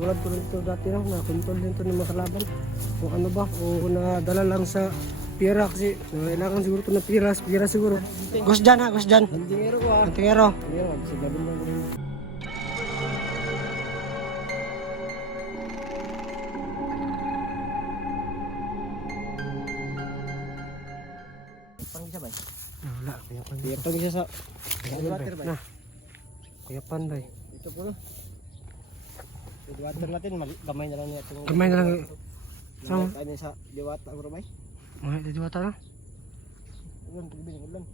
Tulad ko rin ito dati na-control din ito ng mga kalaban. Kung ano ba, o nadala lang sa pira kasi kailangan siguro ito ng pira siguro. Ghost dyan ha, ghost dyan. Antingero ko ah. Antingero. Antingero, sigabin lang ko rin. Pangisa ba? Wala, kuyapan Kaya dito. pangisa sa Water ba? na. Kuyapan ba? Ito po no. Water natin, gamay na lang niya itong... Gamay na lang. Sa? Ano sa diwata bro bay? Mga itiwata na. Ulan.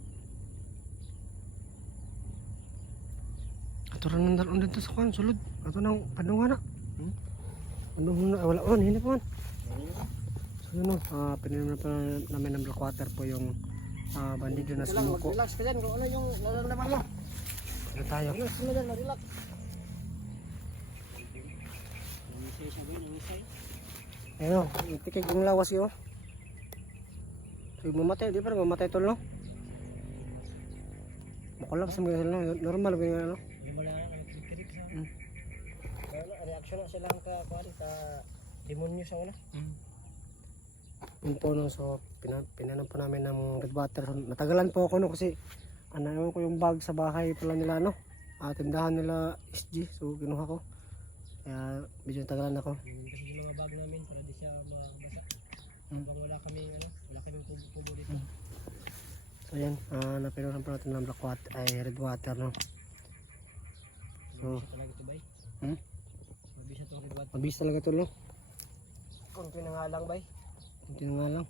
Ato rin nandalon dito sa kwan, sulod. Ato nang panunga na. Panunga na, wala on, hindi pa man. So yun o, pininom na pa namin ng black water po yung bandido na sumuko. Relax ka dyan kung ano yung nararamdaman mo. Ano tayo? Relax mo dyan, relax. Ayun o, itikig yung lawas yun. So mamatay, di pa rin mamatay tol no? Makulap sa mga no? Normal ba yung ano? Reaction na sila ka demonyo sa una. Yun po no, so pinanom po namin ng red water. So, natagalan po ako no kasi ewan ko yung bag sa bahay pala nila no. Tindahan nila SG, so kinuha ko. Kaya medyo natagalan ako. Kasi yung mga bag namin para di siya mabasa. Wala kaming kubo dito. So yan, napinunan po natin ng black water, ay red water no. So, Talaga ito bay. Mabisa itong red water. mabis talaga ito no. Kunti na nga lang bay. Kunti na nga lang.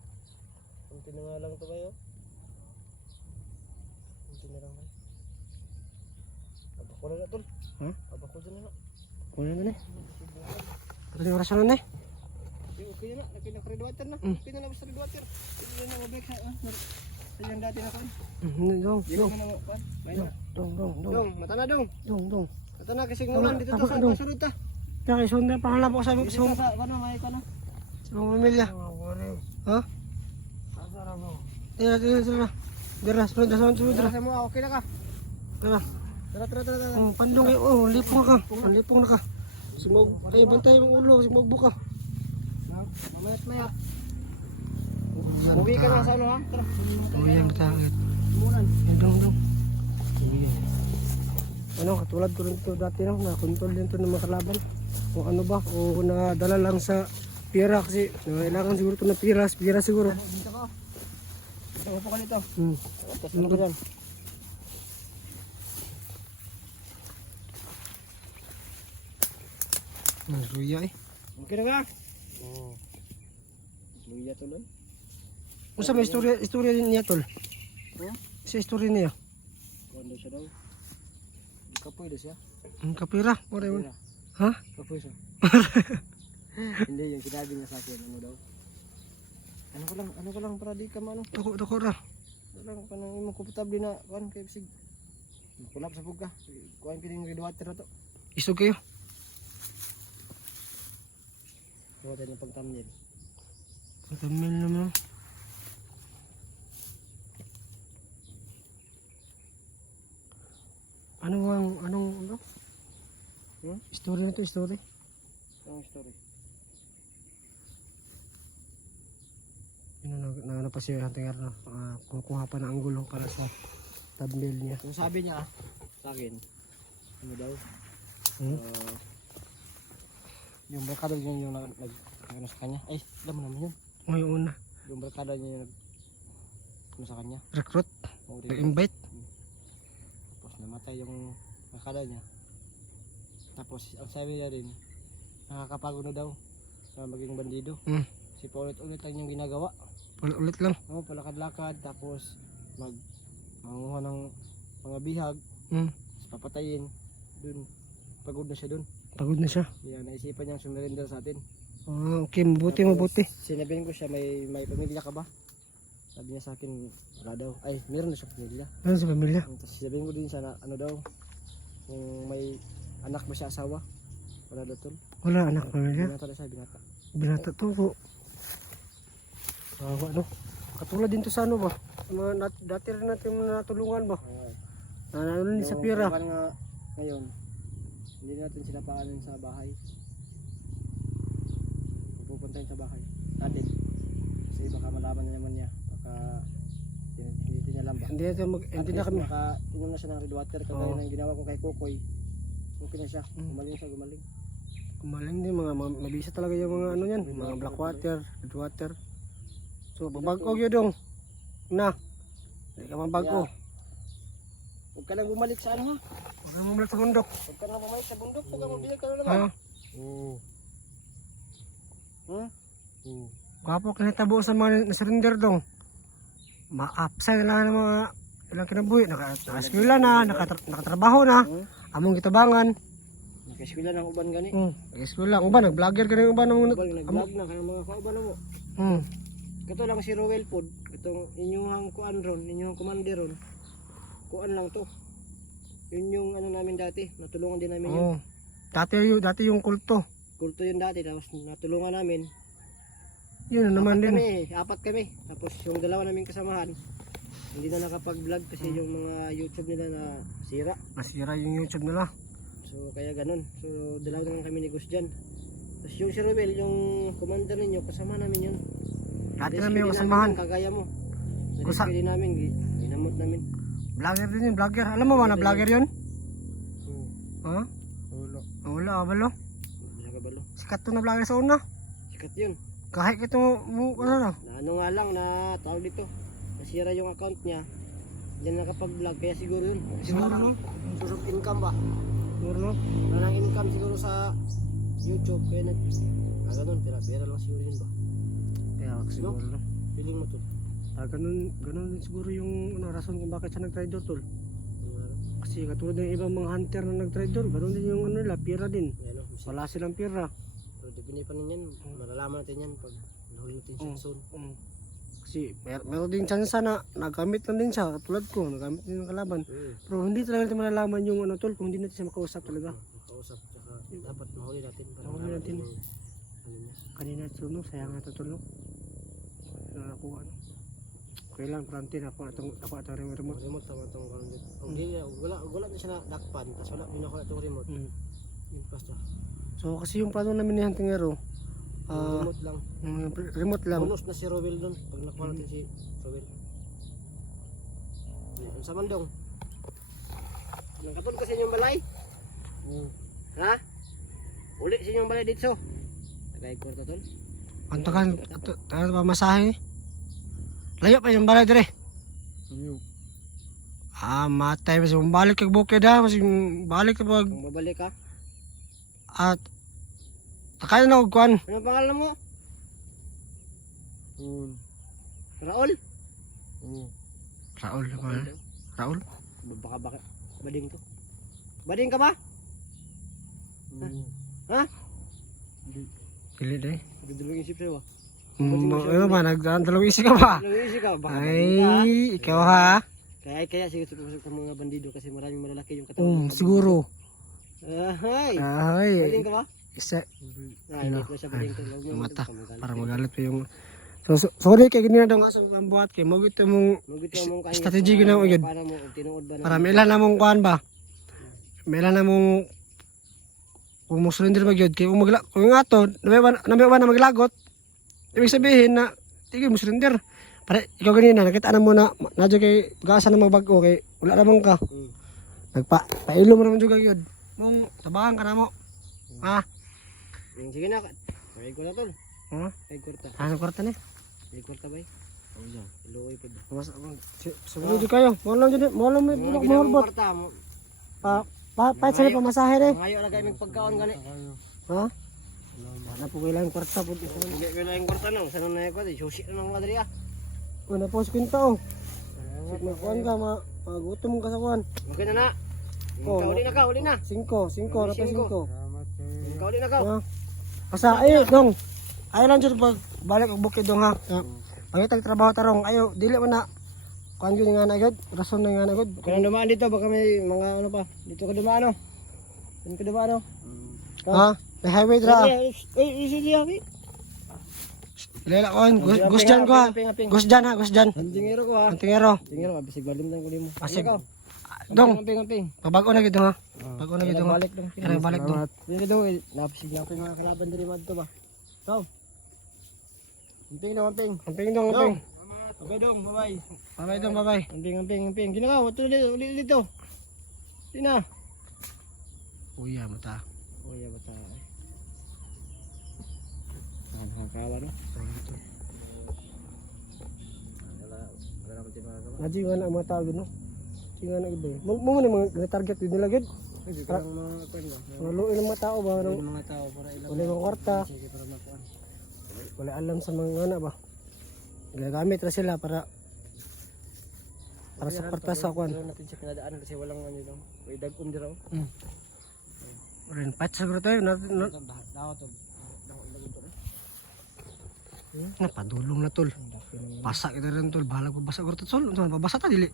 Kunti na nga lang ito bay oh. Kunti na lang bay. Abako na na tol. Ha? Abako dyan na na. Kunin na na eh. Ito yung orasyon na eh. Okay na, red water na. Okay na basta red water. Hindi na mabalik sa yung dati na kan. Dong, Hindi dong, na mo kan. Bayna. dong. Dong, mata na dong. Dong. Mata na kasi ngulan dito to sa Dong. kasunod ta. Kaya isunod na pangalap ko sa Dito sa ano may ka na. mga pamilya. Ha? Tira. Dira, sunod na. Sa mo okay na ka. Tara. Tara. Oh, pandong kayo. Oh, lipong na ka. Sumog, tayo bantay mong ulo. Sumogbo ka. Mayat. Uwi ka na sa ano ha? Tara. Oh, yan matangit. Mulan. Dong. Ano, katulad ko rin ito dati na-control din ito ng mga kalaban. Kung ano ba, o nadala lang sa pira kasi kailangan siguro ito ng pira siguro. Dito ka. Upo ka dito. Tapos Ano ano ka? dyan? Ruya eh. Okay na ka? Oo. Luya to lang. Kung may istorya din niya tol. Sa istorya niya. Kuando siya daw. Di ka pwede siya. Ang kapira. Wala yun. Ha? Kapoy siya. Hindi yung sinabi niya sa akin. Ano daw? Ano ko lang para di ka maano. Dako ra. Lang ka nang imong komportable na kuan kay sig. Makulap sa buga. Kuan pining red water na to. Isog kayo. Kuha tayo ng pagtamnil. Matamil naman. Anong ano? Story na to, story. Anong story? Ano pa siya hantingar na kukuha pa ng anggulo para sa thumbnail niya. Kung sabi niya sa akin, ano daw? Yung barkada niya yung ano sa kanya. Ay, alam mo naman yun. Ngayon una, Yung barkada niya yung ano sa kanya. recruit, Oo, nag-invite. Tapos namatay yung barkada niya. Tapos ang sabi niya rin, nakakapagod na daw na maging bandido. Kasi paulit-ulit lang yung ginagawa. Ulit lang. Oo, palakad-lakad. Tapos manguha ng mga bihag. Tapos papatayin. Dun, pagod na siya dun. Pagod na siya. Kaya naisipan niyang sumurrender sa atin. Okay, mabuti. Sinabihin ko siya, may pamilya ka ba? Sabi niya sa akin, wala daw. Ay, meron na siya pamilya. Ano sa pamilya? Tapos sinabihin ko din siya na ano daw, kung may anak ba siya asawa? Wala daw tol. Wala anak pamilya. Binata na siya, binata. Binata to po. Ano? Katulad din to sa ano ba? Mga dati rin natin natulungan ba? Nanalo din sa pira. Nga, ngayon, hindi natin sila paanin sa bahay. pumunta yun sa bahay natin. Kasi baka malaman na naman niya. Baka hindi niya alam ba. Hindi na kami. Inom na siya ng red water kagaya ng ginawa ko kay Kokoy. Okay na siya. Gumaling siya, gumaling. Kumaling din mga mabisa talaga yung mga ano yan, mga black water, red water. So babag-o yun dong. Na. Hindi ka mabago. Huwag ka lang bumalik sa ano ha. Huwag ka mamalik sa bundok. Huwag ka lang bumalik sa bundok. Huwag ka mabili ka na naman. Ha? Oo. Ha? Oo. Kapo kinatabo sa mga nasurinder dong. Ma-upside na ng mga ilang kinabuhi. Naka-eskwela na, nakatrabaho na. Among kitabangan. Nag-eskwela ng uban gani. Nag-eskwela. Ang uban, nag-vlogger ka ng uban. Nag-vlog na kaya mga kauban na mo. Kato lang si Rowell Pod. Katong inyong kuan ron, inyong commander ron. Kuan lang to. Yun yung ano namin dati. Natulungan din namin yun. Dati yung kulto. Kulto yun dati. Tapos natulungan namin. Yun naman din. Apat kami. Tapos yung dalawa naming kasamahan. Hindi na nakapag-vlog kasi yung mga YouTube nila na sira. Nasira yung YouTube nila. So kaya ganun. So dalawa naman kami ni Gus dyan. Tapos yung si Rowell, yung commander ninyo, kasama namin yun. Dati namin yung kasamahan. Kagaya mo. Na-rescue din namin. Ginamot namin. Vlogger din yung vlogger. Alam mo ba na vlogger yun? Ha? Wala. Wala, abalo. Wala ka balo. Sikat to na vlogger sa una. Sikat yun. Kahit ito mo, ano na. Na ano nga lang na tawag dito. Nasira yung account niya. Diyan nakapag-vlog. Kaya siguro yun. Kasi wala nang source of income ba? Siguro no? Wala nang income siguro sa YouTube. Kaya ganun. Pera lang siguro yun ba? Kaya siguro no? Feeling mo to. Ganun din siguro yung rason kung bakit siya nag-trade tol. Kasi katulad ng ibang mga hunter na nag-trade ganun din yung ano nila, pira din. Wala silang pira. Pero depende pa rin yan. Malalaman natin yan pag nahuli natin siya soon. Kasi meron din chance na nagamit lang din siya, katulad ko, nagamit din ng kalaban. Pero hindi talaga natin malalaman yung ano tol kung hindi natin siya makausap talaga. Makausap, tsaka dapat mahuli natin. Mahuli natin. Kanina ito no, sayang nga ito tol no. Nakuha no. Kailan Frantin ako atong remote. Remote tama tong content. Wala na siya na dakpan, tapos wala binakuha itong remote. Impas na. So kasi yung plano namin ni Huntingero, remote lang. Remote lang. Bonus na si Rowell doon pag nakuha natin si Rowell. Ang sa mandong. Nangkatod kasi inyong balay. Ha? Uli sa inyong balay dito. Tagay ko tol. Ang tagal pa masahe. Layo pa yung balay dire. Matay mas balik kag bukid ha, mas balik kapag kung babalik ka. At takay na og kuan. Ano pangalan mo? Raul. Raul ba? Raul? Baka bading to. Bading ka ba? Ha? Dili dai. Dudulong isip sa'yo ba? Ano ba, nagdalawang isip ka ba? Dudulong isip ka? Baka Ay, ikaw ha? Kaya sige tupusok sa mga bandido kasi maraming malalaki yung katawan. Siguro. Ay. Bading ka ba? Isa. Ay, hindi ko siya bading to. Mata. Para magalit pa yung... So, sorry kay ganyan daw nga sa mga buhat kay mo gito mong strategy gina mo gyud. Para may ilan na mong kuan ba? May ilan na mong kung mo surrender ba gyud kay kung ato nabi ba na maglagot. Ibig sabihin na tigil mo surrender. Para ikaw ganina nakita na mo na nadyo kay gasa na magbag-o kay wala naman ka. Pailo mo naman jud gyud. Mong tabangan ka na mo. Ha? Sige na. Kay ko na tol. Ha? Kay kurta. Ano kwarta ni? Kay kurta bay. Luoy pud. Mas sumunod kayo. Mo lang may bulak mo horbot. Pa sa pamasahe re. Ngayo na kay magpagkaon gani. Ha? Ana po kailangan kwarta pud. Hindi ko na yung kurta no. Sano na ko di susi na ng madri ah. Una po 50 oh. Sig magkuan ka magutom ka sa kuan. Okay na na. Uli na. 5 ra pa 5. Uli na ka. Asa ay dong. Ay lang jud pag balik og bukid dong ha. Pangitag trabaho tarong ayo dili man na kuan gyud nga na gyud. Rason na nga na gyud. Kung dumaan dito baka may mga ano pa. Dito ka dumaan no. Dito ka dumaan no. Ha? May highway dra. Easy happy. Lela kon, Gusjan ko ha. Gusjan ha, Gusjan. Antingero ko ha. Antingero. Tingero bisig balimtan ko nimo. Asig. Dong. Amping. Pabago na gid ha. Pabago na gid. Balik dong. Balik dong. Dito daw napisig na ako mga kinaban diri madto ba. So. Amping dong, amping. Amping dong, amping. Okay dong, bye-bye. Bye dong, bye. Amping. Ginagawa, ito ulit dito. Di na. Kuya, mata. Oh iya bata. Nakakawa no? Wala naman din mga kawa. Ngaji nga na ang mga tao no. Singa na iba. Mo man mga target din nila gid. Hindi ka lang mga kwan ba? Mga luin ng mga tao ba no. Mga tao para ilang. Wala mga kwarta. Sige para makuan. Wala alam sa mga anak ba. Ginagamit ra sila para sa kwarta sa kwan. Pero natin siya kinadaan kasi walang ano lang. May dagom diraw. Rin patch siguro tayo na Daw to. napadulong na tol. Basa kita rin tol. Bahala ko basa gurto tol. Unsa man pabasa ta dili.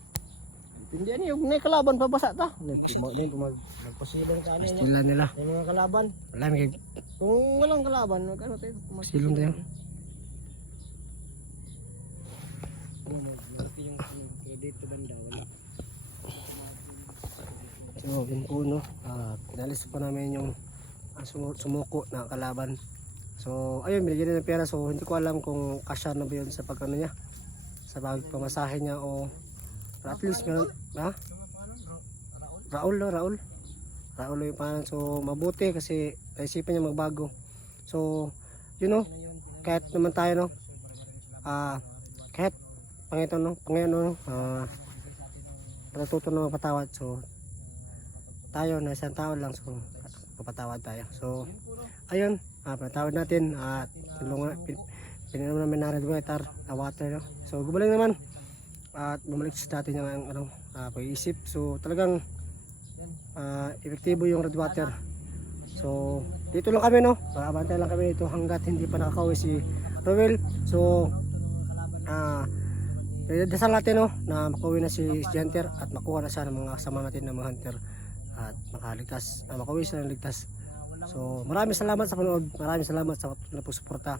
Hindi ani yung may kalaban pa basa ta. Nagpasilan sa ano. Pastila nila. May mga kalaban. Wala may Kung walang kalaban, ano tayo? silong tayo. Yung dito banda wala. So, yun po no. Pinalis po namin yung sumuko na kalaban. So, ayun, binigyan na ng pera. So, hindi ko alam kung kasya na ba yun sa pagkano niya. Sa pagpamasahe niya o at least meron, ha? Raul no, Raul. Raul yung pangalan. So, mabuti kasi naisipan niya magbago. So, you know, kahit naman tayo no, kahit Panginoon no, natuto na magpatawad. So, tayo na isang tao lang, so papatawad tayo. So, ayun, patawad natin at tulungan, pininom namin na red water, no? So, gumaling naman at bumalik sa dati niya ang pag-iisip. So, talagang epektibo yung red water. So, dito lang kami, no? Abantay lang kami dito hanggat hindi pa nakakauwi si Rowel. So, dasal natin, no, na makauwi na si Hunter at makuha na siya ng mga kasama natin ng mga hunter at makaligtas, makauwi siya ng ligtas. So, maraming salamat sa panood. Maraming salamat sa pagsuporta.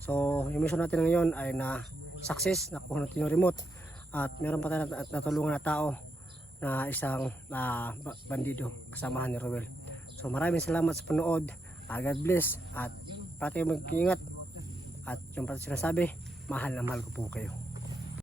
So, yung mission natin ngayon ay na success, nakuha natin yung remote at meron pa tayo natulungan na tao na isang bandido kasamahan ni Rowel. So, maraming salamat sa panood. God bless at pati mag-ingat at yung pati sinasabi, mahal na mahal ko po kayo.